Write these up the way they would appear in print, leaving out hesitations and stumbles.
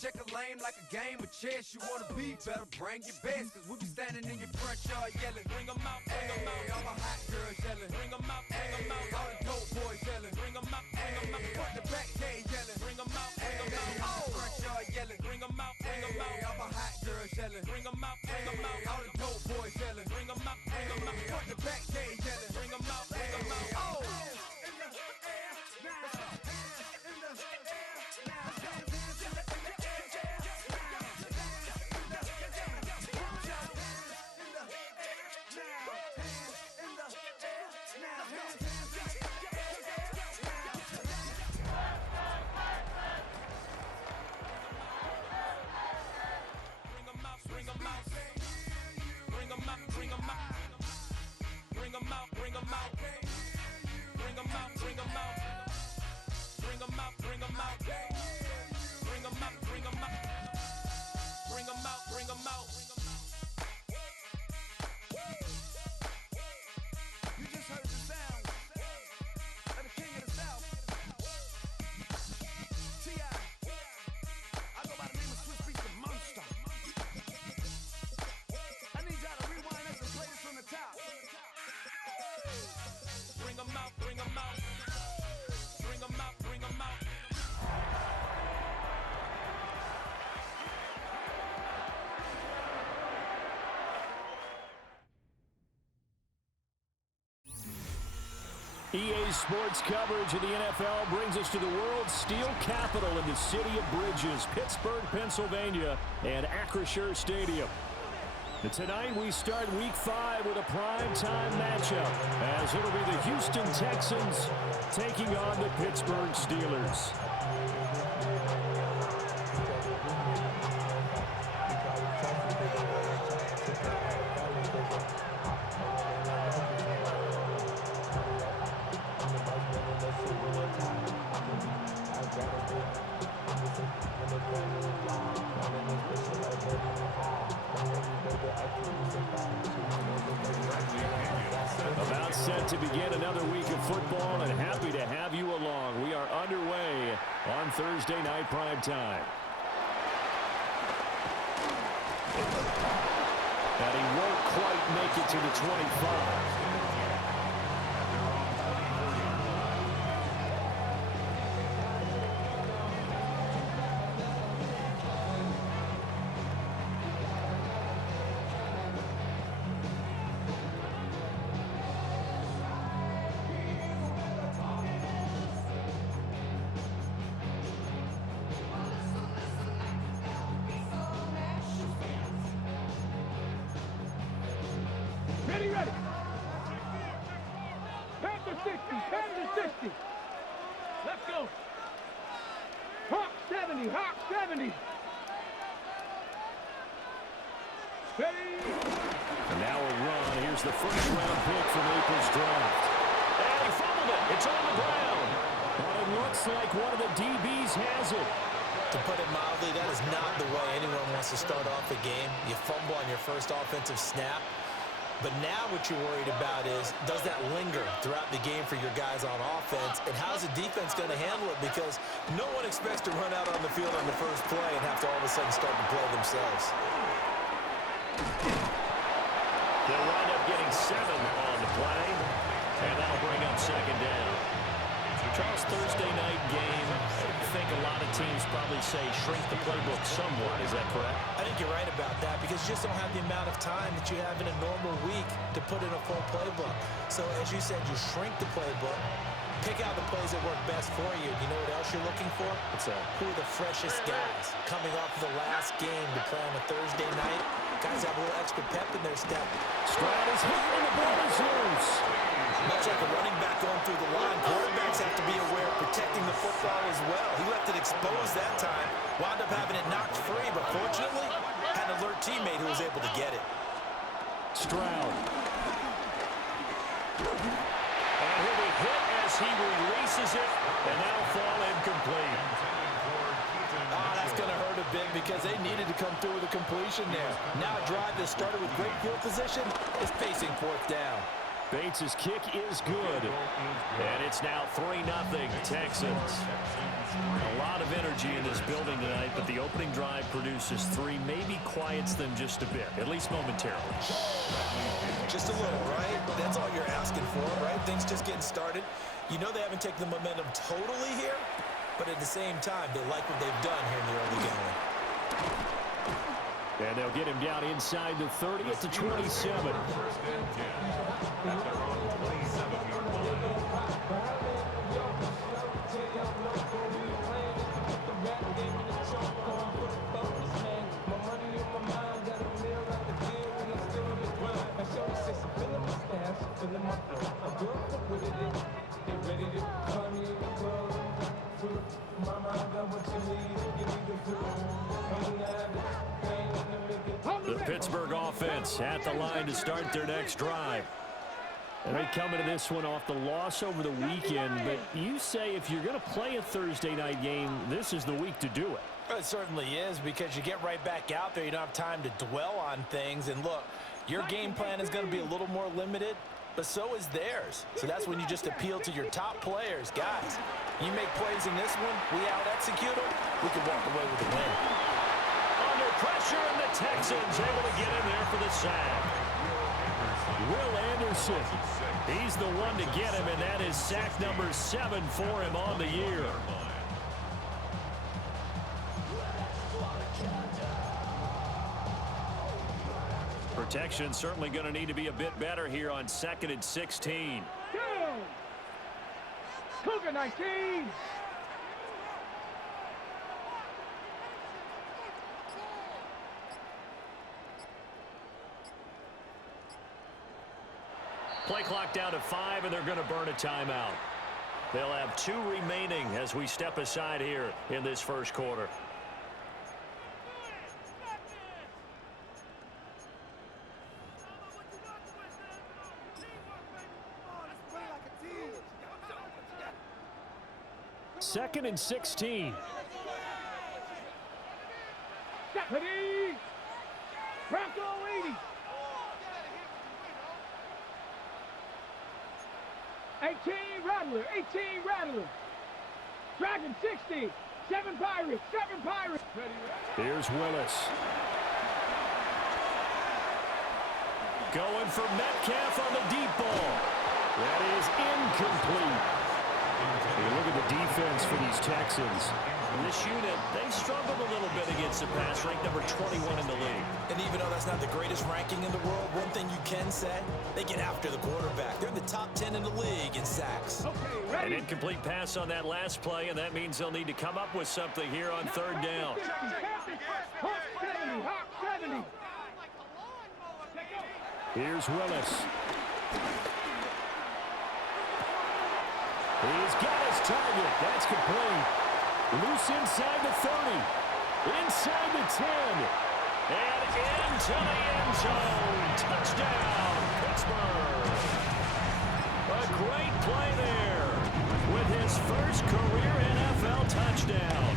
check a lane like a game of chess. You wanna be better, bring your best. Cause we be standing in your front yard yelling, bring 'em out, bring 'em out. All the hot girls yelling, bring 'em out, bring 'em out. All the dope boys yelling, bring 'em out, bring 'em out. Front the back gate yelling, bring 'em out, bring 'em out. All the front yard yelling, bring 'em out, bring 'em out. All the hot girls yelling, bring 'em out, bring 'em out. All the dope boys yelling, bring 'em out, bring 'em out. Front the back gate yelling, bring 'em out, bring 'em out. Oh! EA Sports coverage of the NFL brings us to the world's steel capital in the city of Bridges, Pittsburgh, Pennsylvania, and Acrisure Stadium. And tonight we start Week 5 with a primetime matchup, as it'll be the Houston Texans taking on the Pittsburgh Steelers. About set to begin another week of football, and happy to have you along. We are underway on Thursday night primetime. And he won't quite make it to the 25. Ready. Pass to 60, pass to 60. Let's go. Hawk 70, Hawk 70. Ready. And now a run. Here's the first-round pick from April's draft. And he fumbled it. It's on the ground. But it looks like one of the DBs has it. To put it mildly, that is not the way anyone wants to start off a game. You fumble on your first offensive snap. But now what you're worried about is, does that linger throughout the game for your guys on offense? And how's the defense going to handle it? Because no one expects to run out on the field on the first play and have to all of a sudden start to play themselves. They'll wind up getting 7 on the play. And that'll bring up second down. Charles, Thursday night game, I think a lot of teams probably say shrink the playbook somewhat. Is that correct? I think you're right about that because you just don't have the amount of time that you have in a normal week to put in a full playbook. So as you said, you shrink the playbook, pick out the plays that work best for you. You know what else you're looking for? What's that? Who are the freshest guys coming off the last game to play on a Thursday night? Guys have a little extra pep in their step. Stroud is hit and the ball is loose. Much like a running back going through the line, quarterbacks have to be aware of protecting the football as well. He left it exposed that time, wound up having it knocked free, but fortunately had an alert teammate who was able to get it. Stroud. And he'll be hit as he releases it, and that'll fall incomplete. Oh, that's going to hurt a bit because they needed to come through with a completion there. Now a drive that started with great field position is facing fourth down. Bates' kick is good. And it's now 3-0 Texans. A lot of energy in this building tonight, but the opening drive produces 3, maybe quiets them just a bit, at least momentarily. Just a little, right? That's all you're asking for, right? Things just getting started. You know they haven't taken the momentum totally here, but at the same time, they like what they've done here in the early going. And they'll get him down inside the 30 at the 27. The Pittsburgh offense at the line to start their next drive. And they come into this one off the loss over the weekend, but you say if you're going to play a Thursday night game, this is the week to do it. It certainly is, because you get right back out there. You don't have time to dwell on things. And look, your game plan is going to be a little more limited, but so is theirs. So that's when you just appeal to your top players. Guys, you make plays in this one, we out-execute them, we can walk away with a win. Under pressure, and the Texans able to get in there for the sack. Will Anderson, he's the one to get him, and that is sack number 7 for him on the year. Protection certainly going to need to be a bit better here on 2nd and 16. Cougar 19. Play clock down to 5, and they're going to burn a timeout. They'll have 2 remaining as we step aside here in this first quarter. Second and 16. Stephanie. Bronco 80. 18 Rattler. 18 Rattler. Dragon 60. 7 Pirates. 7 Pirates. Here's Willis. Going for Metcalf on the deep ball. That is incomplete. You look at the defense for these Texans. This unit, they struggled a little bit against the pass, ranked number 21 in the league. And even though that's not the greatest ranking in the world, one thing you can say, they get after the quarterback. They're in the top 10 in the league in sacks. An incomplete pass on that last play, and that means they'll need to come up with something here on 3rd down. Hawk 70. Hawk 70. Here's Willis. He's got his target. That's complete. Loose inside the 30. Inside the 10. And into the end zone. Touchdown, Pittsburgh. A great play there with his first career NFL touchdown.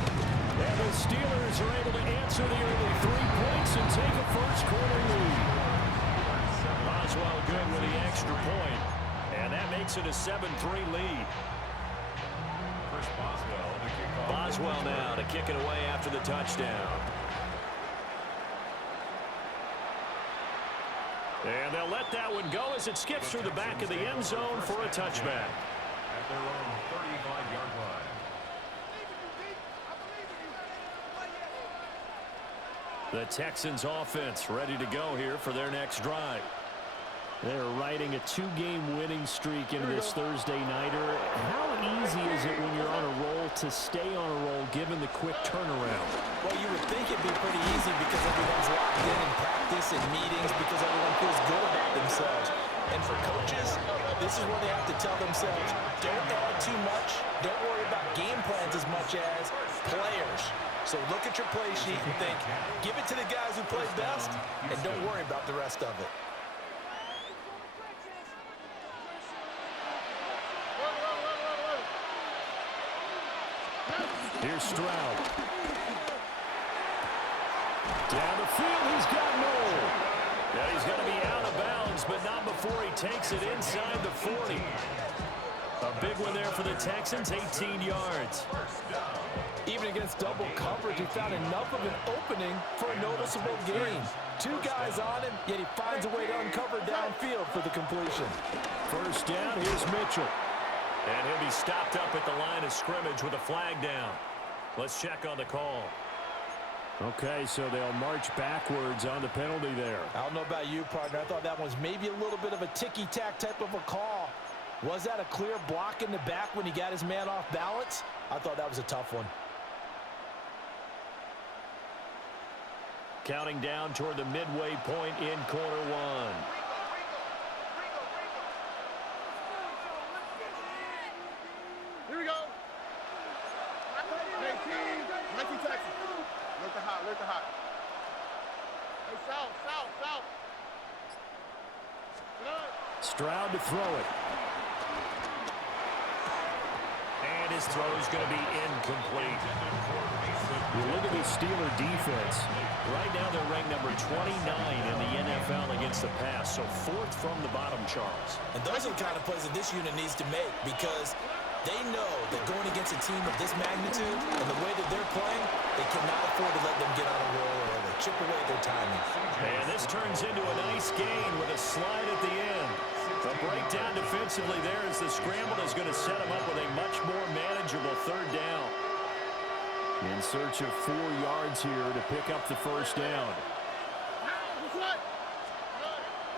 And the Steelers are able to answer the early 3 points and take a first quarter lead. Boswell good with the extra point. And that makes it a 7-3 lead. Boswell now to kick it away after the touchdown. And they'll let that one go as it skips through the back of the end zone for a touchback. At their own 35-yard line. The Texans offense ready to go here for their next drive. They're riding a 2-game winning streak into this Thursday nighter. How easy is it when you're on a roll to stay on a roll given the quick turnaround? Well, you would think it'd be pretty easy because everyone's locked in practice and meetings because everyone feels good about themselves. And for coaches, this is where they have to tell themselves, don't add too much, don't worry about game plans as much as players. So look at your play sheet and think, give it to the guys who play best, and don't worry about the rest of it. Here's Stroud. Down the field, he's got Noel. Now he's going to be out of bounds, but not before he takes it inside the 40. A big one there for the Texans, 18 yards. against double coverage, he found enough of an opening for a noticeable gain. Two guys on him, yet he finds a way to uncover downfield for the completion. First down, here's Mitchell. And he'll be stopped up at the line of scrimmage with a flag down. Let's check on the call. Okay, so they'll march backwards on the penalty there. I don't know about you, partner. I thought that was maybe a little bit of a ticky-tack type of a call. Was that a clear block in the back when he got his man off balance? I thought that was a tough one. Counting down toward the midway point in quarter one. Here we go. 19 Texas. Look the hot. Hey, south. Stroud to throw it. And his throw is going to be incomplete. You look at the Steeler defense. Right now they're ranked number 29 in the NFL against the pass. So fourth from the bottom, Charles. And those are the kind of plays that this unit needs to make because they know that going against a team of this magnitude and the way that they're playing, they cannot afford to let them get on a roll or chip away at their timing. And this turns into a nice gain with a slide at the end. The breakdown defensively there as the scramble is going to set them up with a much more manageable third down. In search of 4 yards here to pick up the first down.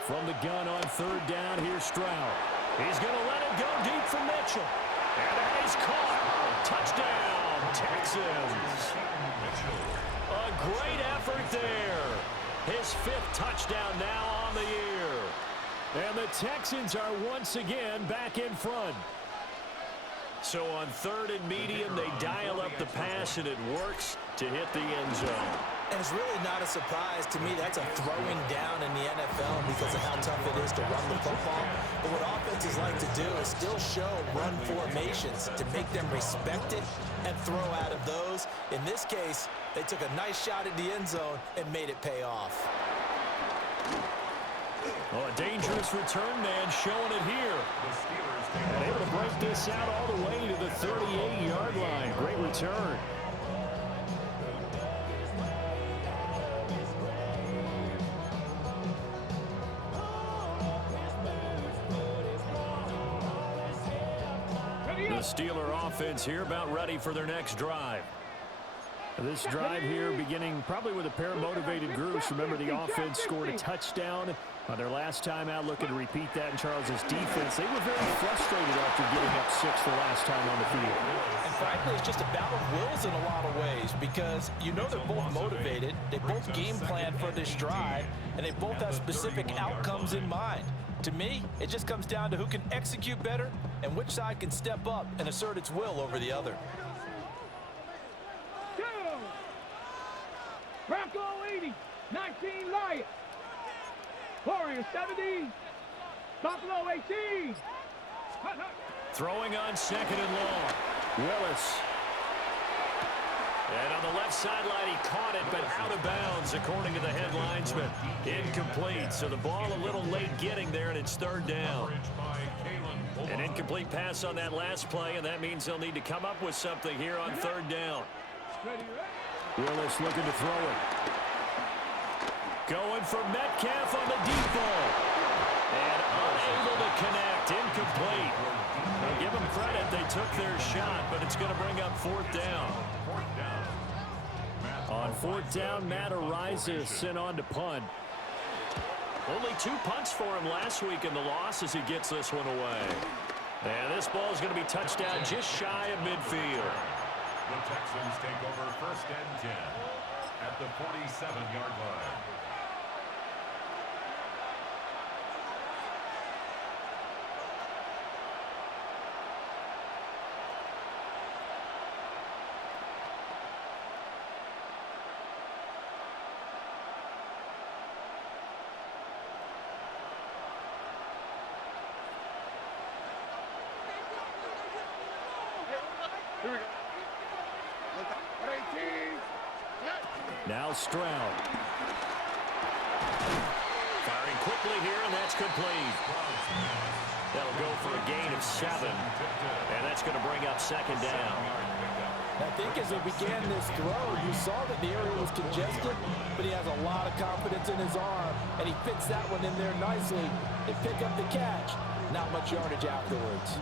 From the gun on third down, here's Stroud. He's going to let it go deep for Mitchell. And that is caught. Touchdown, Texans. A great effort there. His 5th touchdown now on the year. And the Texans are once again back in front. So on third and medium, they dial up the pass, and it works to hit the end zone. And it's really not a surprise to me. That's a throwing down in the NFL because of how tough it is to run the football. But what offenses like to do is still show run formations to make them respect it and throw out of those. In this case, they took a nice shot at the end zone and made it pay off. Oh, a dangerous return man showing it here. And able to break this out all the way to the 38-yard line. Great return. The Steeler offense here about ready for their next drive. This drive here beginning probably with a pair of motivated groups. Remember, the offense scored a touchdown on their last time out. Looking to repeat that in Charles's defense. They were very frustrated after giving up 6 the last time on the field. And frankly, it's just a battle of wills in a lot of ways because you know they're both motivated. They both game plan for this drive, and they both have specific outcomes in mind. To me, it just comes down to who can execute better and which side can step up and assert its will over the other. Bronco 80, 19 Lions. Warriors 70, Buffalo 18. Throwing on second and long. Willis. And on the left sideline, he caught it, but out of bounds, according to the head linesman. Incomplete, so the ball a little late getting there, and it's third down. An incomplete pass on that last play, and that means they'll need to come up with something here on third down. Willis looking to throw it. Going for Metcalf on the deep ball. And unable to connect. Incomplete. Now give them credit. They took their shot, but it's going to bring up fourth down. On fourth down, Matt Ariza sent on to punt. Only 2 punts for him last week in the loss as he gets this one away. And this ball is going to be touched down just shy of midfield. The Texans take over first and 10 at the 47-yard line. Now Stroud. Firing quickly here, and that's complete. That'll go for a gain of 7. And that's going to bring up second down. I think as he began this throw, you saw that the area was congested, but he has a lot of confidence in his arm, and he fits that one in there nicely and pick up the catch. Not much yardage afterwards.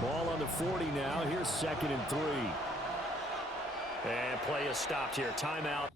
Ball on the 40 now. Here's 2nd and 3. And play is stopped here. Timeout.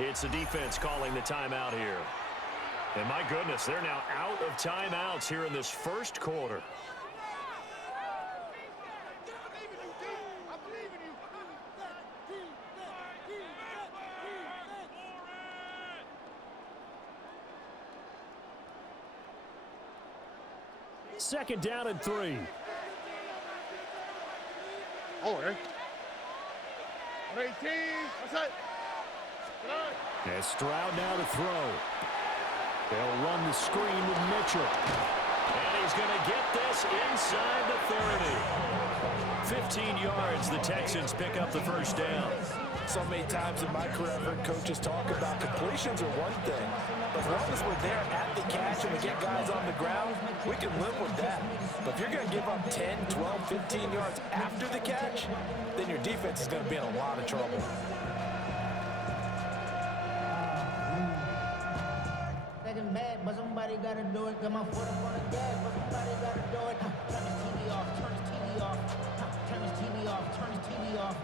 It's the defense calling the timeout here. And my goodness, they're now out of timeouts here in this first quarter. Second down and 3. Over. 18. That's it. And Stroud now to throw. They'll run the screen with Mitchell. And he's going to get this inside the 30. 15 yards, the Texans pick up the first down. So many times in my career, I've heard coaches talk about completions are one thing, but as long as we're there at the catch and we get guys on the ground, we can live with that. But if you're going to give up 10, 12, 15 yards after the catch, then your defense is going to be in a lot of trouble. Second bad, but somebody got to do it. Got my foot up on the gas, but somebody got to do it. Turn his TV off, turn his TV off. Turn his TV off, turn his TV off.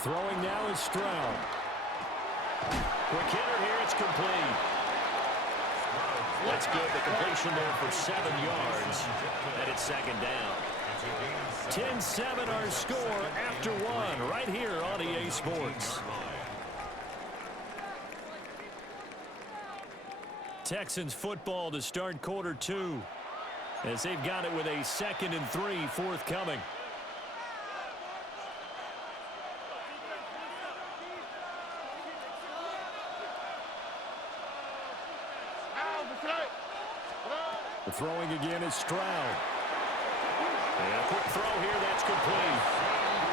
Throwing now is Stroud. Quick hitter here, it's complete. That's good. The completion there for 7 yards. And it's second down. 10-7 our score after 1 right here on EA Sports. Texans football to start quarter 2 as they've got it with a 2nd and 3 forthcoming. The throwing again is Stroud. And a quick throw here, that's complete.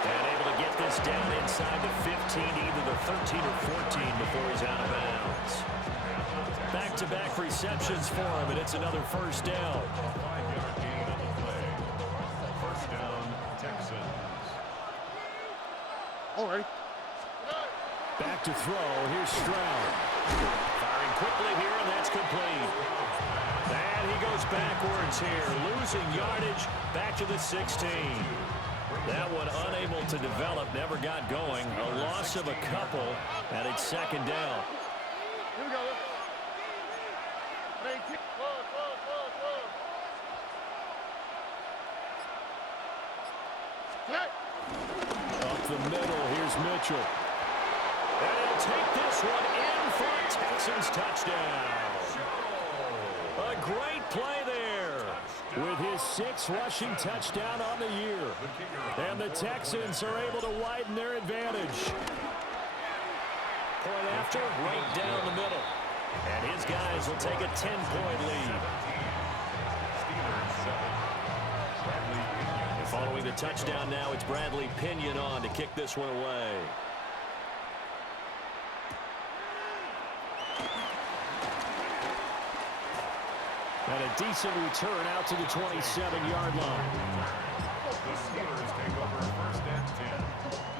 And able to get this down inside the 15, either the 13 or 14 before he's out of bounds. Back-to-back receptions for him, and it's another first down. 5-yard gain on the play. First down, Texans. All right. Back to throw, here's Stroud. Firing quickly here, and that's complete. And he goes backwards here, losing yardage back to the 16. That one unable to develop, never got going. A loss of a couple, and it's second down. Here we go. Up the middle, here's Mitchell. And he'll take this one in for a Texans touchdown. A great play there with his 6th rushing touchdown on the year. And the Texans are able to widen their advantage. Point after, right down the middle. And his guys will take a 10-point lead. And following the touchdown now, it's Bradley Pinion on to kick this one away. And a decent return out to the 27-yard line. The Steelers take over first and 10.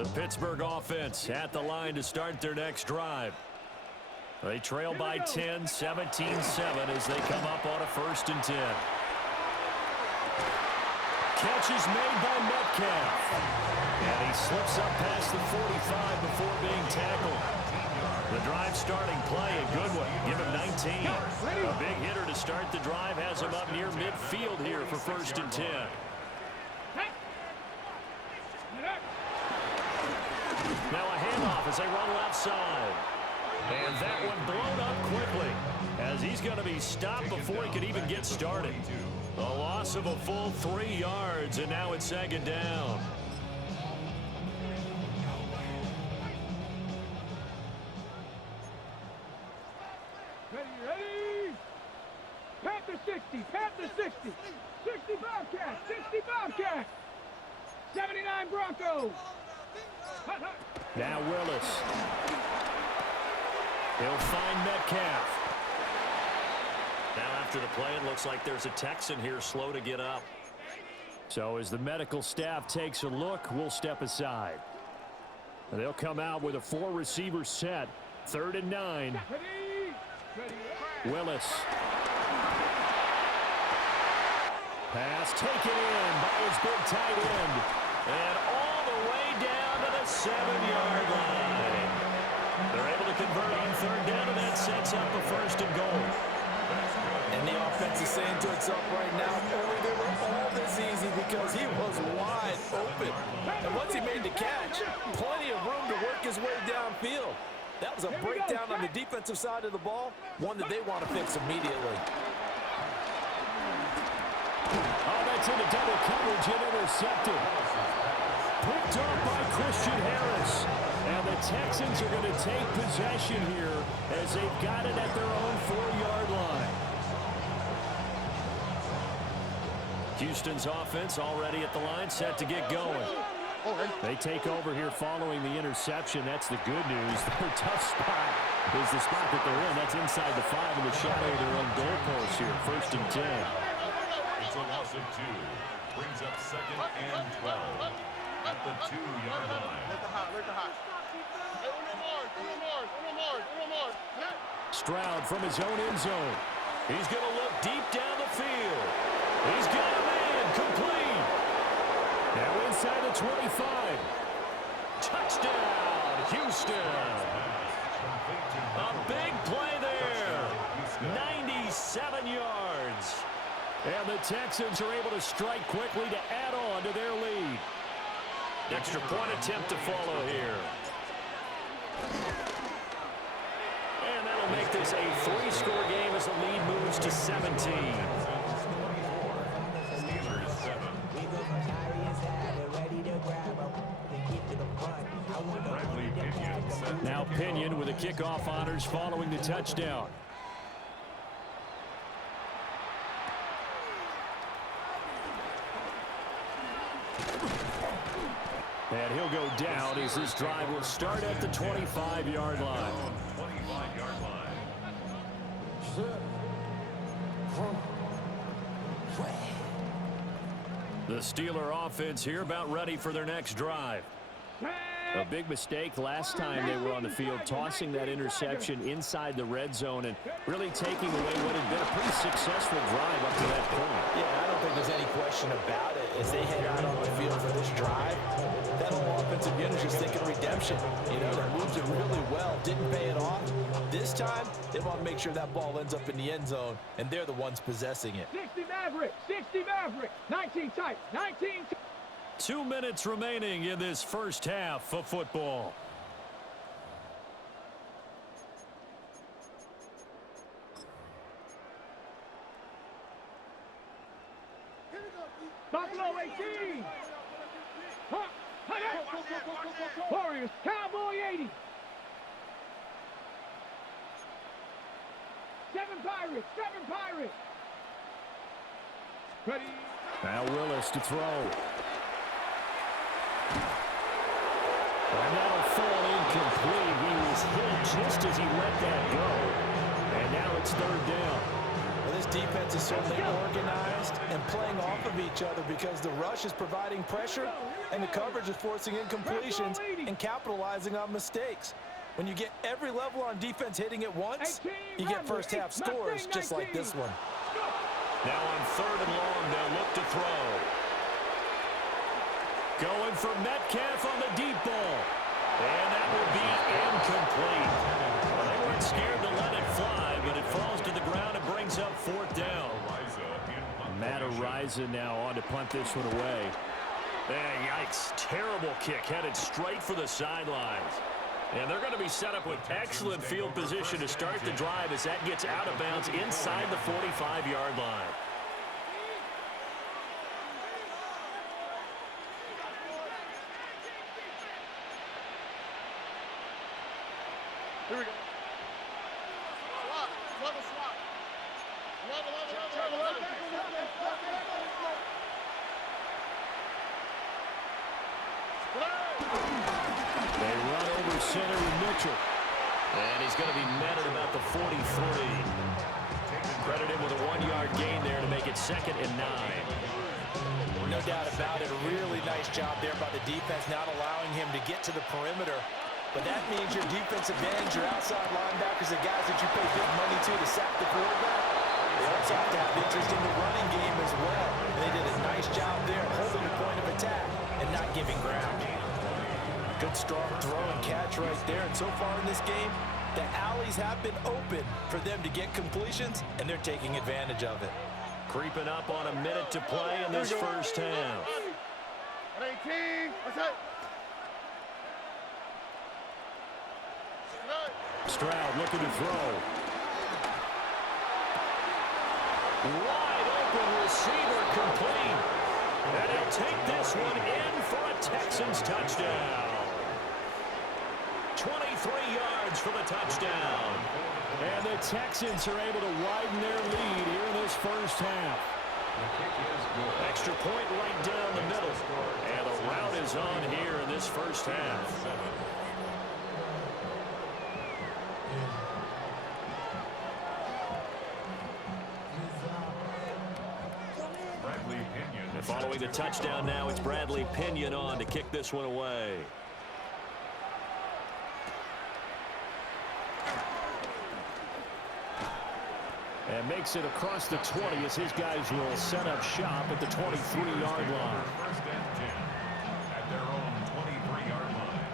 The Pittsburgh offense at the line to start their next drive. They trail by 10, 17-7 as they come up on a 1st and 10. Catch is made by Metcalf. And he slips up past the 45 before being tackled. The drive starting play, a good one. Give him 19. A big hitter to start the drive has him up near midfield here for 1st and 10. Now a handoff as they run left side. And that one blown up quickly as he's going to be stopped before he can even get started. A loss of a full 3 yards, and now it's 2nd down. Ready? Panther 60, Panther 60. 60 Bobcats, 60 Bobcats. 79 Broncos. Now Willis. He'll find Metcalf. Now after the play, it looks like there's a Texan here slow to get up. So as the medical staff takes a look, we'll step aside. They'll come out with a 4-receiver set. 3rd and 9. Willis. Pass taken in by his big tight end. And all the way down to the 7-yard line. They're able to convert on 3rd down, and that sets up a 1st and goal. And the offense is saying to itself right now, only they were all this easy because he was wide open. And once he made the catch, plenty of room to work his way downfield. That was a breakdown on the defensive side of the ball, one that they want to fix immediately. Oh, that's into double coverage and intercepted. Picked up by Christian Harris. And the Texans are going to take possession here as they've got it at their own 4-yard line. Houston's offense already at the line, set to get going. They take over here following the interception. That's the good news. Their tough spot is the spot that they're in. That's inside the 5 in the shadow of their own goalpost here. 1st and 10. It's a loss of 2. Brings up 2nd and 12 at the 2-yard line. Stroud from his own end zone. He's going to look deep down the field. He's got a man complete. Now inside the 25. Touchdown, Houston. A big play there. 97 yards. And the Texans are able to strike quickly to add on to their lead. Extra point attempt to follow here. And that'll make this a 3-score game as the lead moves to 17. Now Pinion with the kickoff honors following the touchdown. And he'll go down as this drive will start at the 25-yard line. 25-yard line. The Steeler offense here about ready for their next drive. A big mistake last time they were on the field, tossing that interception inside the red zone and really taking away what had been a pretty successful drive up to that point. Yeah, I don't think there's any question about it. As they head out on the field for this drive, that whole offensive unit is just thinking redemption. You know, that moves it really well, didn't pay it off. This time, they want to make sure that ball ends up in the end zone, and they're the ones possessing it. 60 Maverick, 60 Maverick, 19 tight, 19 tight. 2 minutes remaining in this first half of football. Buffalo 18. Warriors, Cowboy 80. 7 Pirates, 7 Pirates. Ready. Now Willis to throw. And that'll fall incomplete. He was hit just as he let that go. And now it's 3rd down. Well, this defense is certainly organized and playing off of each other because the rush is providing pressure and the coverage is forcing incompletions and capitalizing on mistakes. When you get every level on defense hitting at once, you get first half scores just like this one. Now on 3rd and long, they'll look to throw. Going for Metcalf on the deep ball. And that will be incomplete. Well, they weren't scared to let it fly, but it falls to the ground and brings up 4th down. Matt Ariza now on to punt this one away. Yikes. Terrible kick headed straight for the sidelines. And they're going to be set up with excellent field position to start the drive as that gets out of bounds inside the 45-yard line. Here we go. They run over center with Mitchell. And he's going to be met at about the 43. Credit him with a 1-yard gain there to make it 2nd and 9. No doubt about it. A really nice job there by the defense, not allowing him to get to the perimeter. But that means your defensive ends, your outside linebackers, the guys that you pay big money to sack the quarterback, they also have to have interest in the running game as well. And they did a nice job there holding the point of attack and not giving ground. Good strong throw and catch right there. And so far in this game, the alleys have been open for them to get completions, and they're taking advantage of it. Creeping up on a minute to play in this first half. 18. What's that? Stroud looking to throw. Wide open receiver complete. And he'll take this one in for a Texans touchdown. 23 yards for the touchdown. And the Texans are able to widen their lead here in this first half. Extra point right down the middle. And the route is on here in this first half. And following the touchdown now, it's Bradley Pinion on to kick this one away. And makes it across the 20 as his guys will set up shop at the 23-yard line. First and 10 at their own 23-yard line.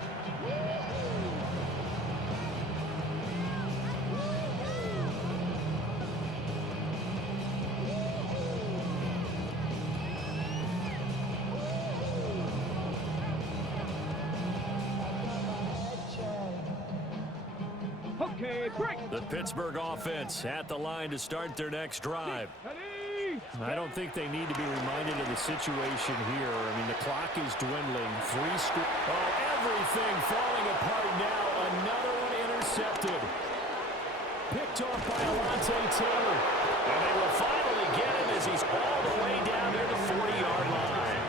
Okay, break. The Pittsburgh offense at the line to start their next drive. I don't think they need to be reminded of the situation here. I mean, the clock is dwindling. Everything falling apart now. Another one intercepted. Picked off by Alontae Taylor. And they will finally get him as he's all the way down near the 40-yard line.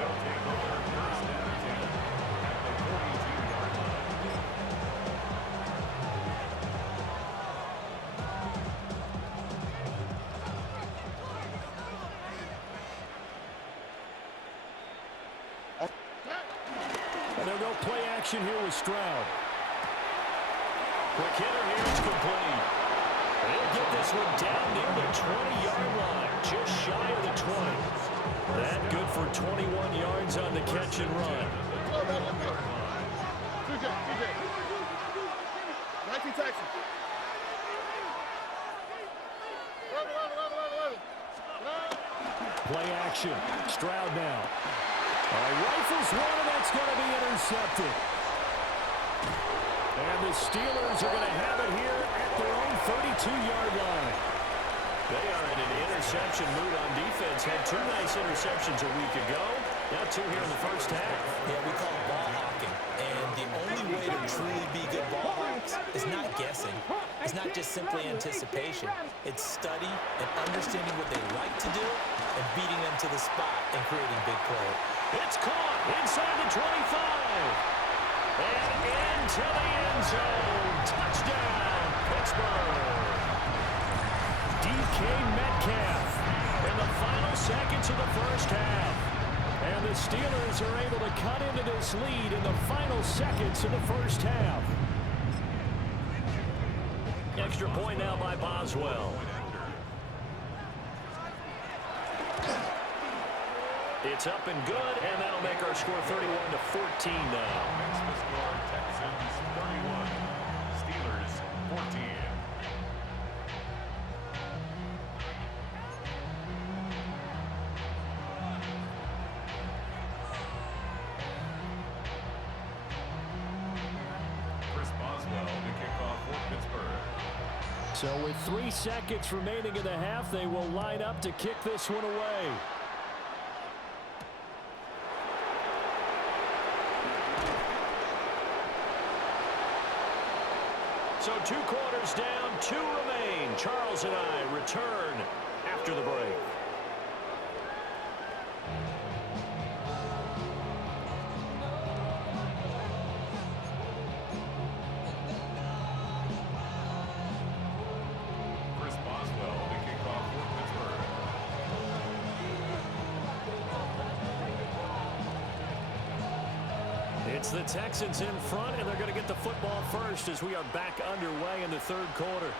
They'll take over first and 10 at the 42-yard line. And they'll go play action here with Stroud. Quick hitter here, it's complete. They'll get this one down near the 20-yard line, just shy of the 20. That good for 21 yards on the catch and run. Play action. Stroud now. Rifles one, and that's going to be intercepted. And the Steelers are going to have it here at their own 32-yard line. They are in an interception mood on defense. Had 2 nice interceptions a week ago. Now 2 here in the first half. Yeah, we call it ball hawking. And the only way to truly be good ball hawks is not guessing. It's not just simply anticipation. It's study and understanding what they like to do and beating them to the spot and creating big plays. It's caught inside the 25. And into the end zone. Touchdown, Pittsburgh. DK Metcalf in the final seconds of the first half. And the Steelers are able to cut into this lead in the final seconds of the first half. Extra point now by Boswell. It's up and good, and that'll make our score 31-14 now. Makes the score Texans 31, Steelers 14. Chris Boswell to kick off for Pittsburgh. So with 3 seconds remaining in the half, they will line up to kick this one away. So 2 quarters down, 2 remain. Charles and I return after the break. Chris Boswell to kick off for Pittsburgh. It's the Texans in front, and they're going to get the football first as we are back underway in the third quarter.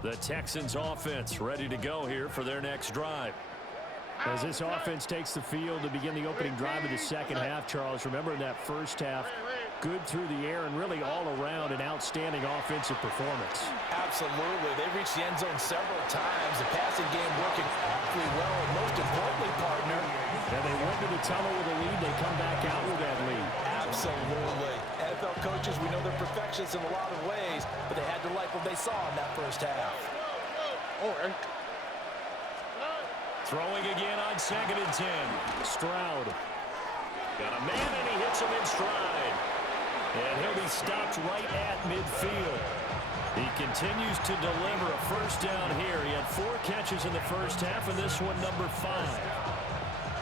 The Texans offense ready to go here for their next drive. As this offense takes the field to begin the opening drive of the second half, Charles, remember in that first half, good through the air and really all around an outstanding offensive performance. Absolutely. They reached the end zone several times. The passing game working awfully well, and most importantly, partner. And they went to the tunnel with a lead. They come back out with that lead. Absolutely. NFL coaches, we know they're perfectionists in a lot of ways, but they had to like what they saw in that first half. Throwing again on 2nd and 10. Stroud. Got a man, and he hits him in stride. And he'll be stopped right at midfield. He continues to deliver a first down here. He had 4 catches in the first half, and this one number 5.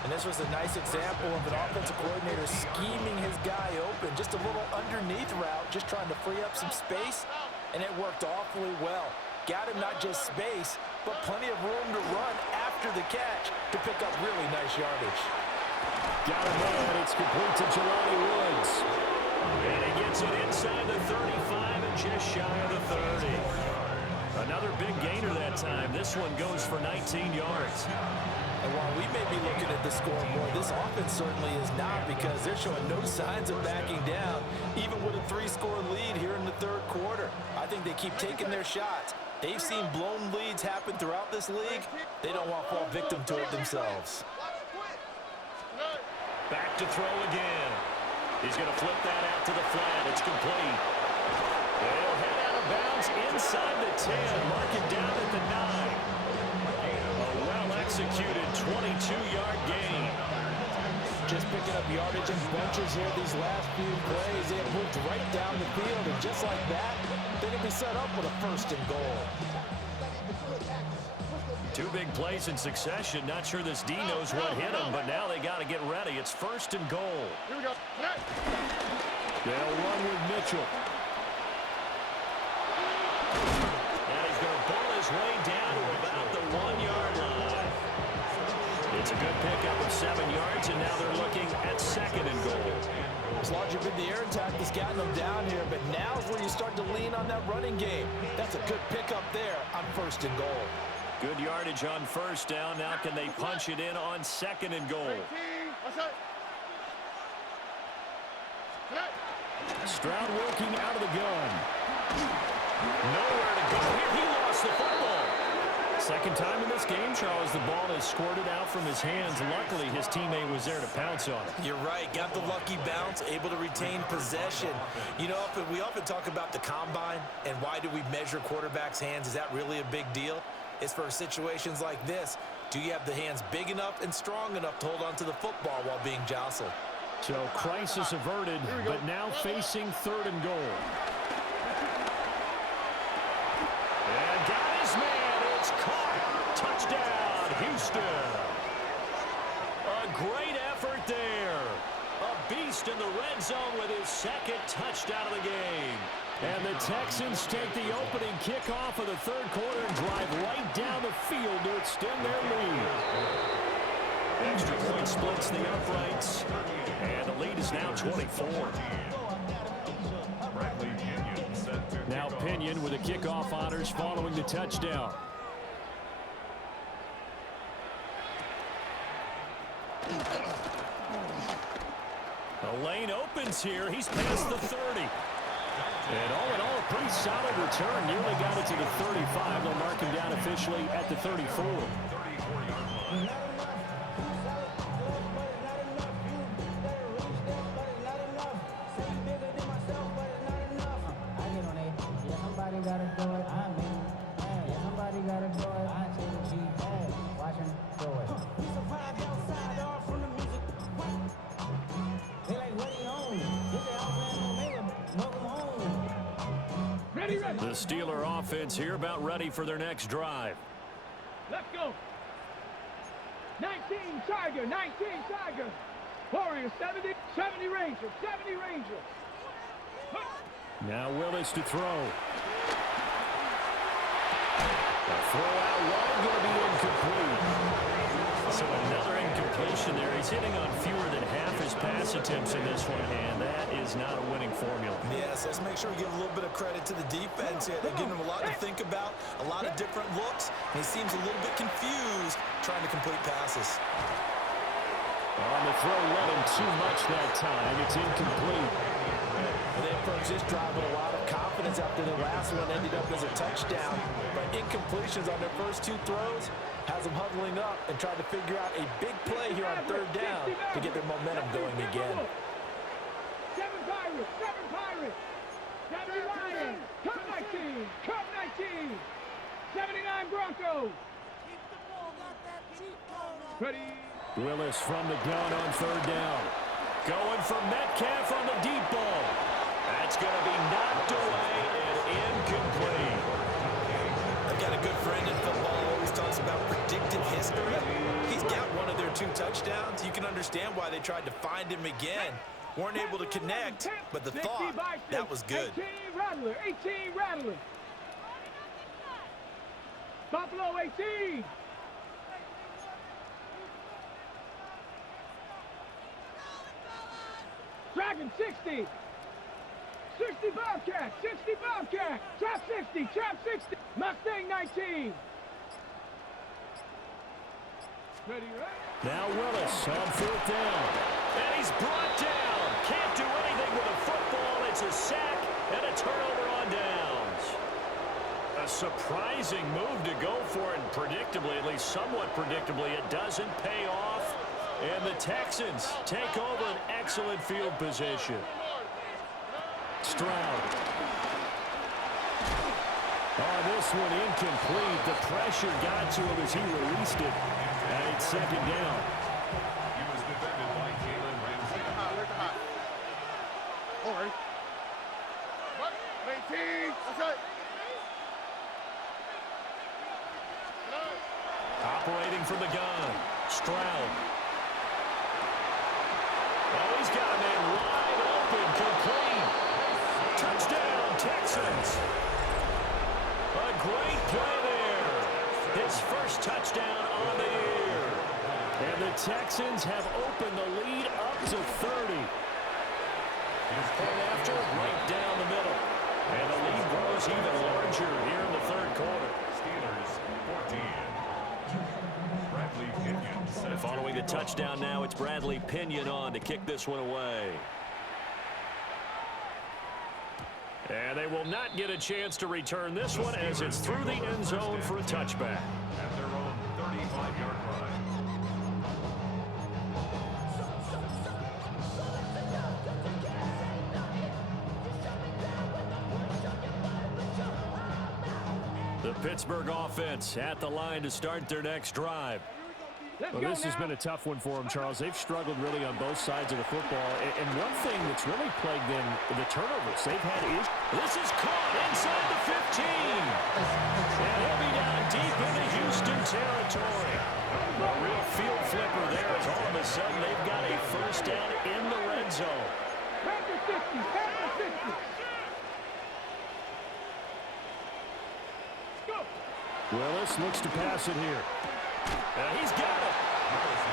And this was a nice example of an offensive coordinator scheming his guy open. Just a little underneath route, just trying to free up some space, and it worked awfully well. Got him not just space, but plenty of room to run after the catch to pick up really nice yardage. Got him there, it's complete to Jelani Woods. And he gets it inside the 35 and just shy of the 30. Another big gainer that time. This one goes for 19 yards. And while we may be looking at the scoreboard, this offense certainly is not, because they're showing no signs of backing down, even with a 3-score lead here in the third quarter. I think they keep taking their shots. They've seen blown leads happen throughout this league. They don't want to fall victim to it themselves. Back to throw again. He's going to flip that out to the flat. It's complete. They'll head out of bounds inside the 10. Mark it down at the 9. A well-executed 22-yard gain. Just picking up yardage in bunches here these last few plays. They have moved right down the field, and just like that, they can be set up with a 1st and goal. 2 big plays in succession. Not sure this D knows what hit him, but now they got to get ready. It's 1st and goal. Here we go. They'll run with Mitchell. And he's going to ball his way down to about the 1-yard line. It's a good pickup of 7 yards, and now they're looking at 2nd and goal. As larger been the air attack that's gotten them down here, but now's where you start to lean on that running game. That's a good pickup there on 1st and goal. Good yardage on 1st down. Now can they punch it in on 2nd and goal? Stroud working out of the gun. Nowhere to go here. He lost the football. Second time in this game, Charles, the ball is squirted out from his hands. Luckily, his teammate was there to pounce on it. You're right. Got the lucky bounce, able to retain possession. You know, we often talk about the combine and why do we measure quarterbacks' hands. Is that really a big deal? It's for situations like this. Do you have the hands big enough and strong enough to hold on to the football while being jostled? So crisis averted, but now facing 3rd and goal. And got his man. It's caught. Touchdown, Houston. A great effort there. A beast in the red zone with his 2nd touchdown of the game. And the Texans take the opening kickoff of the 3rd quarter and drive right down the field to extend their lead. Extra point splits the uprights, and the lead is now 24. Now Pinion with the kickoff honors following the touchdown. The lane opens here. He's past the 30. And all in all, a pretty solid return. Nearly got it to the 35. They'll mark him down officially at the 34. Somebody gotta do it. I mean, hey, somebody gotta do it. I take a G, hey, watch him do it. We survived outside, all from the music. They like, what he on? Get the Outland Omega, welcome home. Ready, ready. The Steeler offense here about ready for their next drive. Let's go. 19 Tiger, 19 Tiger. Warrior 70, 70 Ranger, 70 Ranger. Now Willis to throw. The throw out wide going to be incomplete. So another incompletion there. He's hitting on fewer than half his pass attempts in this one, and that is not a winning formula. Yes, let's make sure we give a little bit of credit to the defense here. They're giving him a lot to think about, a lot of different looks, and he seems a little bit confused trying to complete passes. On the throw, let him too much that time. It's incomplete. They approach this drive with a lot of confidence after the last one ended up as a touchdown. But incompletions on their first 2 throws has them huddling up and trying to figure out a big play here on 3rd down to get their momentum going again. 7 Pirates, 7 Pirates. 70 Lions, Cup 19, Cup 19. 79 Broncos. Ready. Willis from the gun on 3rd down. Going for Metcalf on the deep ball. That's going to be knocked away and incomplete. I've got a good friend in football who always talks about predictive history. He's got one of their 2 touchdowns. You can understand why they tried to find him again. Weren't able to connect, but the thought, that was good. 18 Rattler, 18 Rattler. Buffalo 18. Dragon 60. 60 Bobcat, 60 Bobcat, trap 60, trap 60, Mustang 19. Ready, right? Now Willis on 4th down. And he's brought down. Can't do anything with a football. It's a sack and a turnover on downs. A surprising move to go for it, and predictably, at least somewhat predictably, it doesn't pay off. And the Texans take over an excellent field position. Stroud. Oh, this one incomplete. The pressure got to him as he released it. And it's 2nd down. He was defended by Jalen Ramsey. All right. 18. That's right. Operating from the gun. Stroud. Oh, he's got a man wide open. Complete. Touchdown, Texans. A great play there. His first touchdown on the year. And the Texans have opened the lead up to 30. And after, right down the middle. And the lead grows even larger here in the 3rd quarter. Steelers 14. Bradley Pinion set Following the touchdown now, it's Bradley Pinion on to kick this one away. And they will not get a chance to return this one as it's through the end zone for a touchback. at their own 35-yard line. The Pittsburgh offense at the line to start their next drive. Well, this has been a tough one for them, Charles. They've struggled really on both sides of the football. And one thing that's really plagued them, the turnovers. They've had issues. This is caught inside the 15. And he'll be down deep into Houston territory. A real field flipper there as all of a sudden they've got a first down in the red zone. Panther 50, Panther 50. Go. Willis looks to pass it here. And he's got it.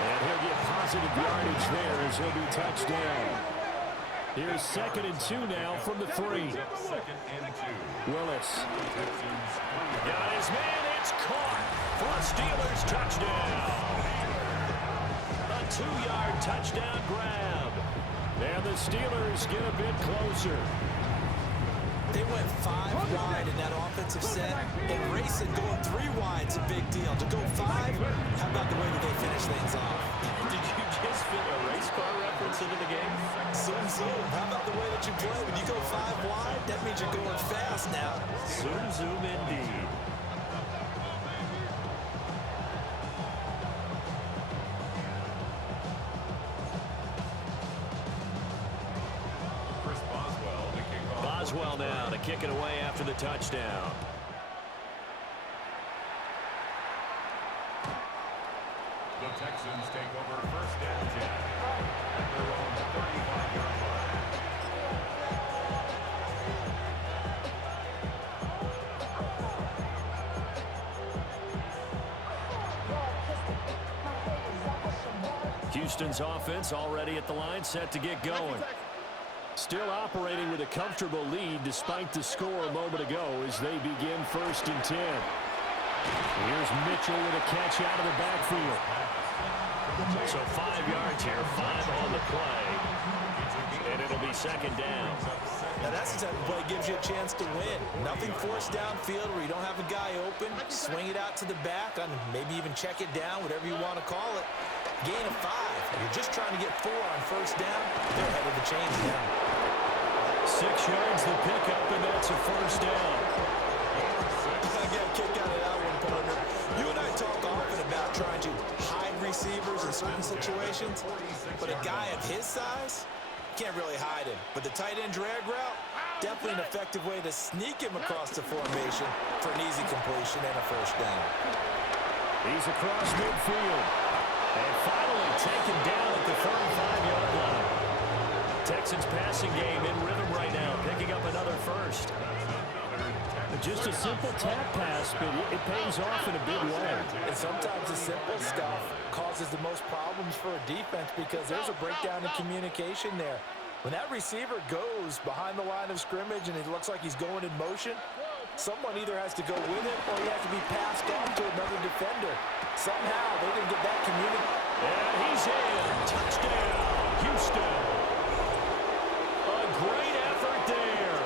And he'll get positive yardage there as he'll be touched down. Here's 2nd and 2 now from the 3. 2nd and 2. Willis. Texans. Got his man. It's caught for a Steelers touchdown. A 2-yard touchdown grab. And the Steelers get a bit closer. They went 5 wide in that offensive set, and racing going 3 wide's a big deal. To go 5, how about the way that they finish things off? Did you just fit a race car reference into the game? Zoom, zoom. How about the way that you play? When you go 5 wide, that means you're going fast now. Zoom, zoom indeed. Chris Boswell to kick off. Boswell now to kick it away after the touchdown. The Texans take over 1st and 10 at their own 35-yard line. Houston's offense already at the line, set to get going. Still operating with a comfortable lead despite the score a moment ago as they begin 1st and 10. Here's Mitchell with a catch out of the backfield. So 5 yards here, 5 on the play. And it'll be 2nd down. Now that's the type of play that gives you a chance to win. Nothing forced downfield where you don't have a guy open. Swing it out to the back, and maybe even check it down, whatever you want to call it. Gain of 5. You're just trying to get 4 on 1st down. They're ahead of the chains now. 6 yards the pickup, and that's a 1st down. I get a kick out of that one, partner. You and I talk often about trying to hide receivers in certain situations, but a guy of his size can't really hide him. But the tight end drag route, definitely an effective way to sneak him across the formation for an easy completion and a 1st down. He's across midfield. And finally taken down at the 35-yard line. Texans passing game in rhythm right now, picking up another 1st. Just a simple tap pass, but it pays off in a big way. And sometimes the simple stuff causes the most problems for a defense because there's a breakdown in communication there. When that receiver goes behind the line of scrimmage and it looks like he's going in motion, someone either has to go with it or he has to be passed off to another defender. Somehow they didn't get that community. And he's in. Touchdown, Houston. A great effort there.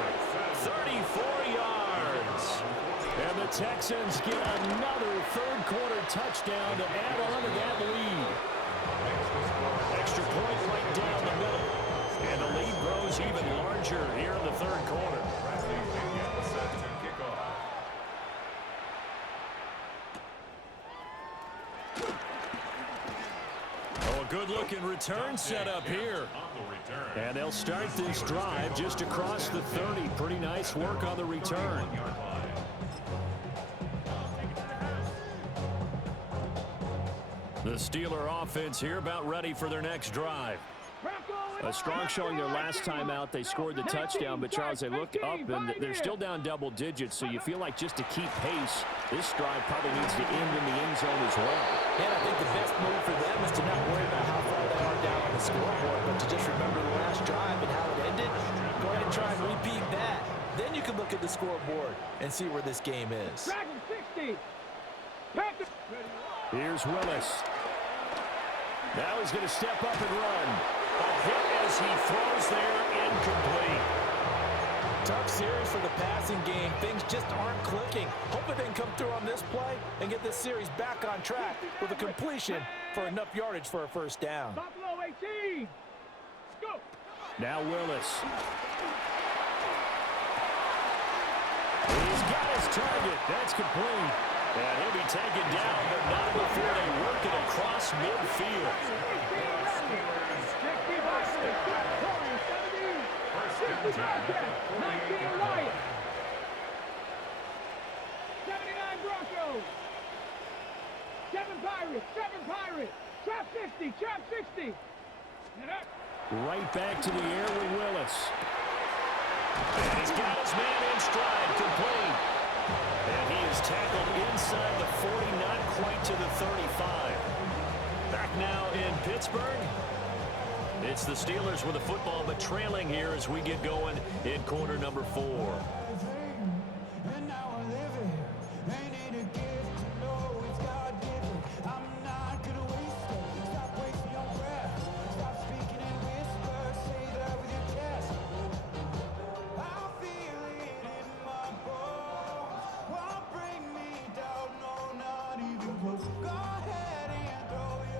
34 yards. And the Texans get another third-quarter touchdown to add on to that lead. Extra point right down the middle. And the lead grows even larger here in the third quarter. Oh, a good-looking return set up here. And they'll start this drive just across the 30. Pretty nice work on the return. The Steeler offense here about ready for their next drive. A strong showing their last time out. They scored the touchdown, but Charles, they look up and they're still down double digits, so you feel like just to keep pace, this drive probably needs to end in the end zone as well. And I think the best move for them is to not worry about how far they are down on the scoreboard, but to just remember the last drive and how it ended. Go ahead and try and repeat that. Then you can look at the scoreboard and see where this game is. Dragon 60. Here's Willis. Now he's going to step up and run. A hit as he throws there, incomplete. Tough series for the passing game. Things just aren't clicking. Hopefully they can come through on this play and get this series back on track with a completion for enough yardage for a first down. Buffalo 18. Go. Now Willis. He's got his target. That's complete. And he'll be taken down, but not before they work it across midfield. 19 Lions. 79 Broncos. 7 Pirates. Trap 60. Right back to the air with Willis. And he's got his man in stride, complete. And he is tackled inside the 40, not quite to the 35. Back now in Pittsburgh. It's the Steelers with the football, but trailing here as we get going in quarter number 4.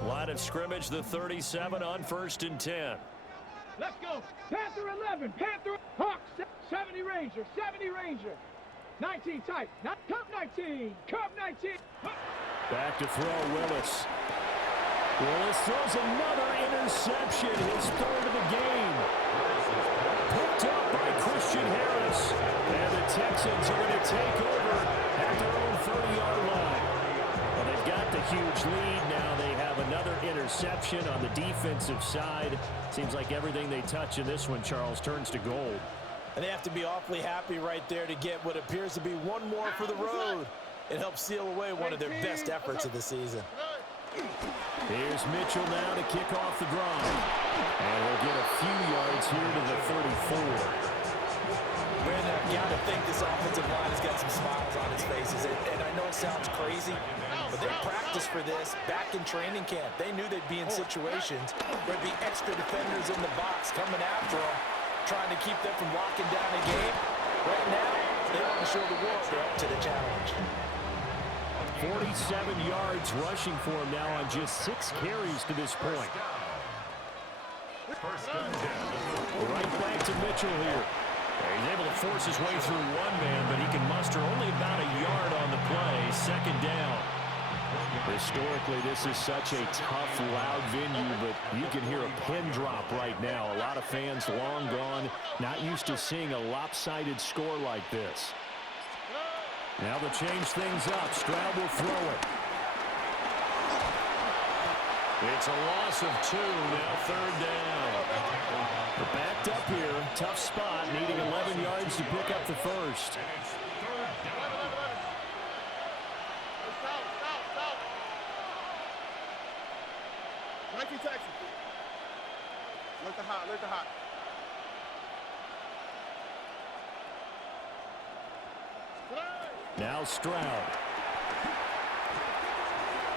Line of scrimmage, the 37 on 1st and 10. Let's go. Panther 11. Hawk 70 Ranger. 19 tight. Cup 19. Back to throw, Willis. Willis throws another interception, his third of the game. Picked up by Christian Harris. And the Texans are going to take over at their own 30-yard line. Well, they've got the huge lead now. They have another interception on the defensive side. Seems like everything they touch in this one, Charles, turns to gold. And they have to be awfully happy right there to get what appears to be one more for the road. It helps seal away one of their best efforts of the season. Here's Mitchell now to kick off the drive. And he'll get a few yards here to the 34. Brandon, I've got to think this offensive line has got some smiles on its faces. And I know it sounds crazy, but they practiced for this back in training camp. They knew they'd be in situations where there'd be extra defenders in the box coming after them, trying to keep them from locking down a game. Right now, they want to show the world they're up to the challenge. 47 yards rushing for him now on just 6 carries to this point. Right back to Mitchell here. He's able to force his way through one man, but he can muster only about a yard on the play. 2nd down. Historically, this is such a tough, loud venue, but you can hear a pin drop right now. A lot of fans long gone, not used to seeing a lopsided score like this. Now they'll change things up. Stroud will throw it. It's a loss of 2, now 3rd down. They're backed up here. Tough spot, needing 11 yards to pick up the first. 19 Texas. Look the hot. Now Stroud.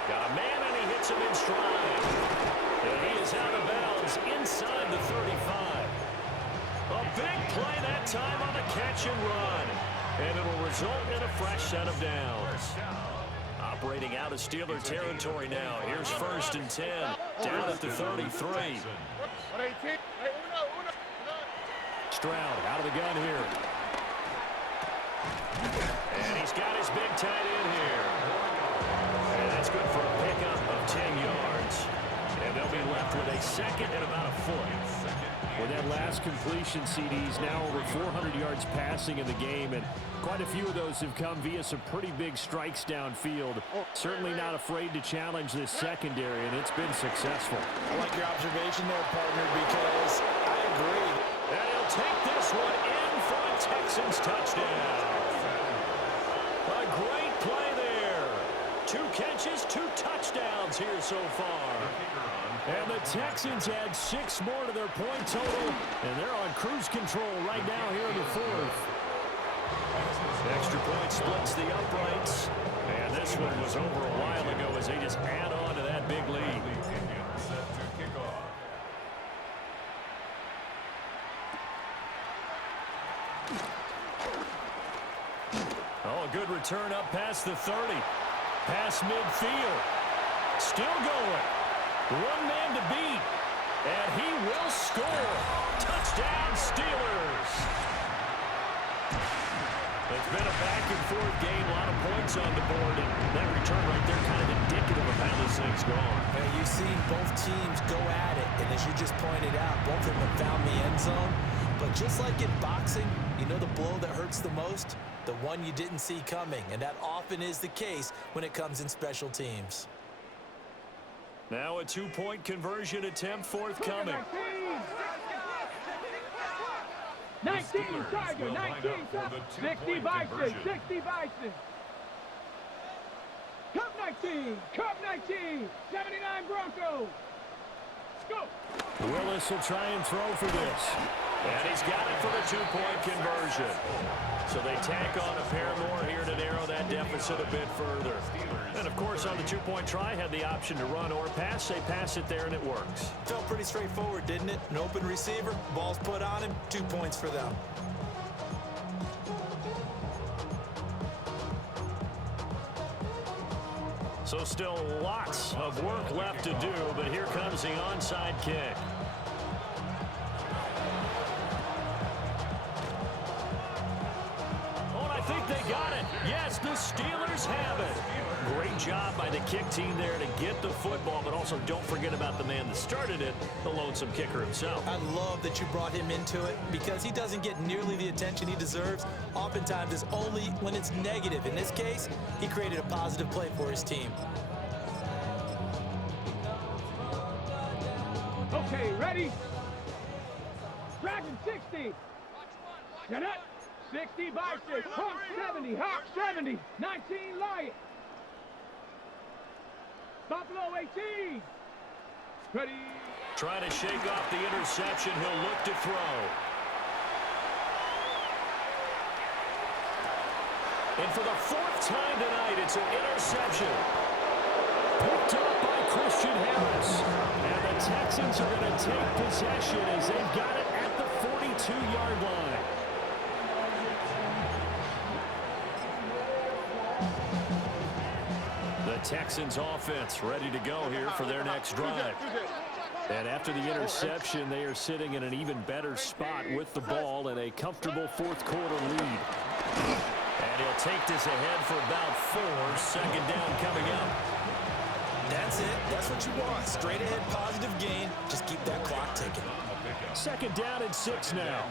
Got a man, and he hits him in stride. And he is out of bounds inside the 35. A big play that time on the catch and run. And it will result in a fresh set of downs. Operating out of Steeler territory now. Here's 1st and 10. Down at the 33. Stroud out of the gun here. And he's got his big tight end here. And that's good for a pickup of 10 yards. And they'll be left with a second and about a foot. With that last completion, CD's now over 400 yards passing in the game, and quite a few of those have come via some pretty big strikes downfield. Certainly not afraid to challenge this secondary, and it's been successful. I like your observation there, partner, because I agree. And he'll take this one in for a Texans touchdown. A great play there. 2 catches, 2 touchdowns here so far. And the Texans add 6 more to their point total, and they're on cruise control right now here in the 4th. Extra point splits the uprights, and this one was over a while ago as they just add on to that big lead. Oh, a good return up past the 30. Past midfield. Still going. 1 man to beat. And he will score. Touchdown, Steelers. It's been a back-and-forth game. A lot of points on the board. And that return right there kind of indicative of how this thing's gone. And you've seen both teams go at it. And as you just pointed out, both of them have found the end zone. But just like in boxing, you know the blow that hurts the most? The one you didn't see coming. And that often is the case when it comes in special teams. Now a 2-point conversion attempt forthcoming. 19 Tiger, 19 Tiger, 60 Bison, 60 Bison. Cup 19, Cup 19, 79 Broncos. Let's go. Willis will try and throw for this. And he's got it for the 2-point conversion. So they tack on a pair more here to narrow that deficit a bit further. And, of course, on the 2-point try, had the option to run or pass. They pass it there, and it works. Felt pretty straightforward, didn't it? An open receiver, ball's put on him, 2 points for them. So still lots of work left to do, but here comes the onside kick. I think they got it. Yes, the Steelers have it. Great job by the kick team there to get the football, but also don't forget about the man that started it, the lonesome kicker himself. I love that you brought him into it because he doesn't get nearly the attention he deserves. Oftentimes it's only when it's negative. In this case, he created a positive play for his team. Okay, ready? Dragon 60. Get up. 60 Bison, Hawk 70, Hawk 70, 19 Lion. Buffalo 18. Ready. Trying to shake off the interception. He'll look to throw. And for the 4th time tonight, it's an interception. Picked up by Christian Harris. And the Texans are going to take possession as they've got it at the 42-yard line. The Texans offense ready to go here for their next drive. And after the interception, they are sitting in an even better spot with the ball and a comfortable 4th quarter lead. And he'll take this ahead for about 4. 2nd down coming up. That's it. That's what you want. Straight ahead, positive gain. Just keep that clock ticking. 2nd down and 6 now.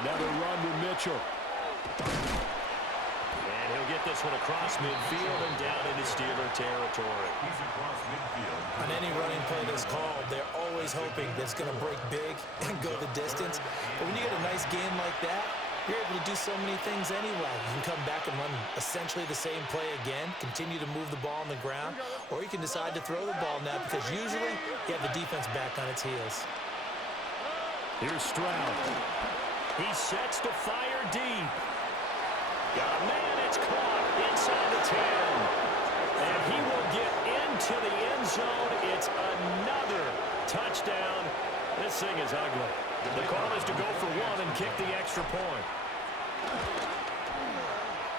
Another run with Mitchell. And he'll get this one across midfield and down into Steeler territory. He's across midfield. On any running play that's called, they're always hoping that it's going to break big and go the distance. But when you get a nice game like that, you're able to do so many things anyway. You can come back and run essentially the same play again, continue to move the ball on the ground, or you can decide to throw the ball now because usually you have the defense back on its heels. Here's Stroud. He sets to fire deep. Got a man, it's caught inside the 10. And he will get into the end zone. It's another touchdown. This thing is ugly. The call is to go for one and kick the extra point.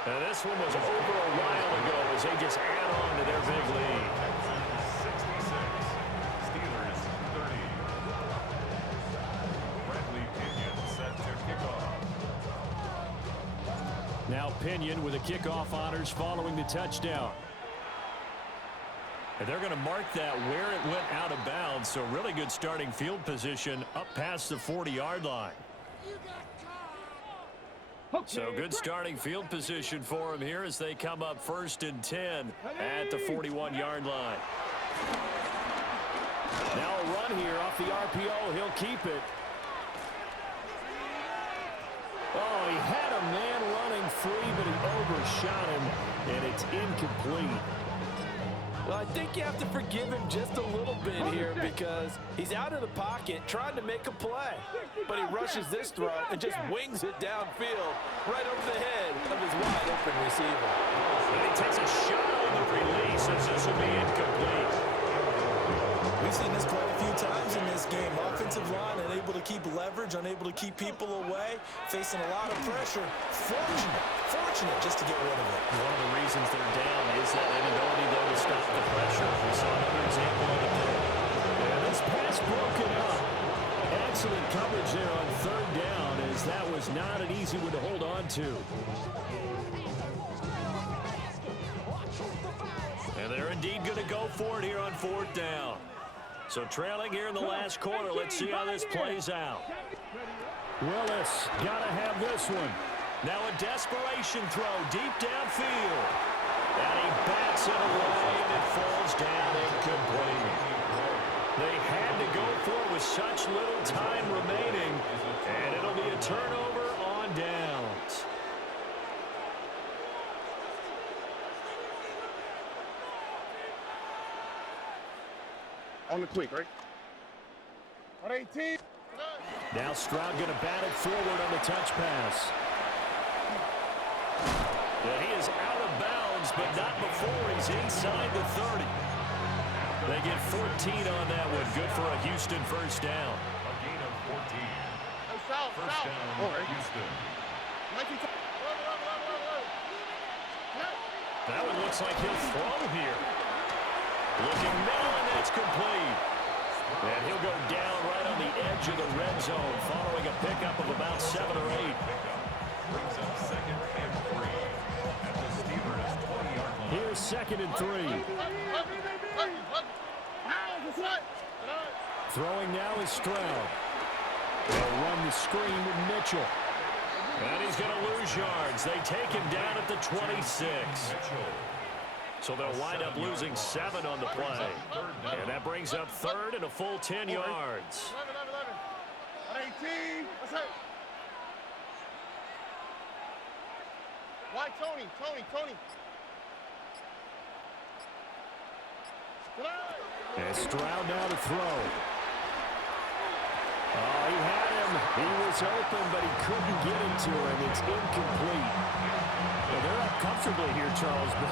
Now this one was over a while ago as they just add on to their big lead. 66, Steelers 30. Bradley Pinion set to kick off. Now Pinion with the kickoff honors following the touchdown. And they're going to mark that where it went out of bounds. So really good starting field position up past the 40-yard line. So good starting field position for him here as they come up 1st and 10 at the 41-yard line. Now a run here off the RPO. He'll keep it. Oh, he had a man running free, but he overshot him, and it's incomplete. Well, I think you have to forgive him just a little bit here because he's out of the pocket trying to make a play. But he rushes this throw and just wings it downfield right over the head of his wide-open receiver. And he takes a shot on the release as this will be incomplete. We've seen this quite a few times in this game. Offensive line unable to keep leverage, unable to keep people away, facing a lot of pressure. Fortunate just to get rid of it. One of the reasons they're down is that inability, though, to stop the pressure. We saw another example of it there. And this pass broken up. Excellent coverage there on 3rd down, as that was not an easy one to hold on to. And they're indeed going to go for it here on 4th down. So trailing here in the last quarter. Let's see how this plays out. Willis got to have this one. Now a desperation throw deep downfield. And he bats it away, and it falls down incomplete. They had to go for it with such little time remaining, and it'll be a turnover on downs. On the quick, right? On 18. Now Stroud going to bat it forward on the touch pass. Yeah, he is out of bounds, but not before he's inside the 30. They get 14 on that one. Good for a Houston 1st down. A gain of 14. First down, Houston. That one looks like he'll throw here. Looking middle, and that's complete. And he'll go down right on the edge of the red zone following a pickup of about 7 or 8. Brings up 2nd and 3 at the Steelers' 20-yard line. Here's 2nd and 3. Throwing now is Stroud. They'll run the screen with Mitchell. And he's going to lose yards. They take him down at the 26. So they'll wind up losing 7 on the play. And that brings up 3rd and a full 10 yards. 18. What's up? Why Tony? And Stroud now to throw. Oh, he had him. He was open, but he couldn't get it to him. It's incomplete. Well, they're up comfortably here, Charles, but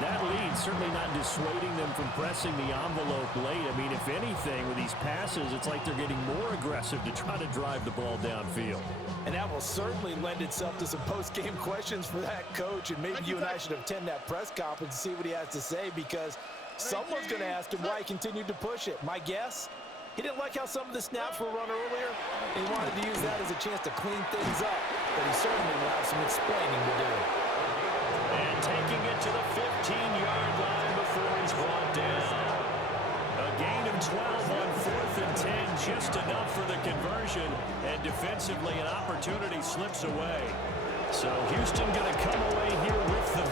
that lead certainly not dissuading them from pressing the envelope late. I mean, if anything, with these passes, it's like they're getting more aggressive to try to drive the ball downfield. And that will certainly lend itself to some post-game questions for that coach. And maybe you and I should attend that press conference and see what he has to say, because someone's going to ask him why he continued to push it. My guess, he didn't like how some of the snaps were run earlier. He wanted to use that as a chance to clean things up. But he certainly will have some explaining to do. And taking it to the 15-yard line before he's brought down. A gain of 12 on 4th and 10, just enough for the conversion. And defensively, an opportunity slips away. So Houston going to come away here with the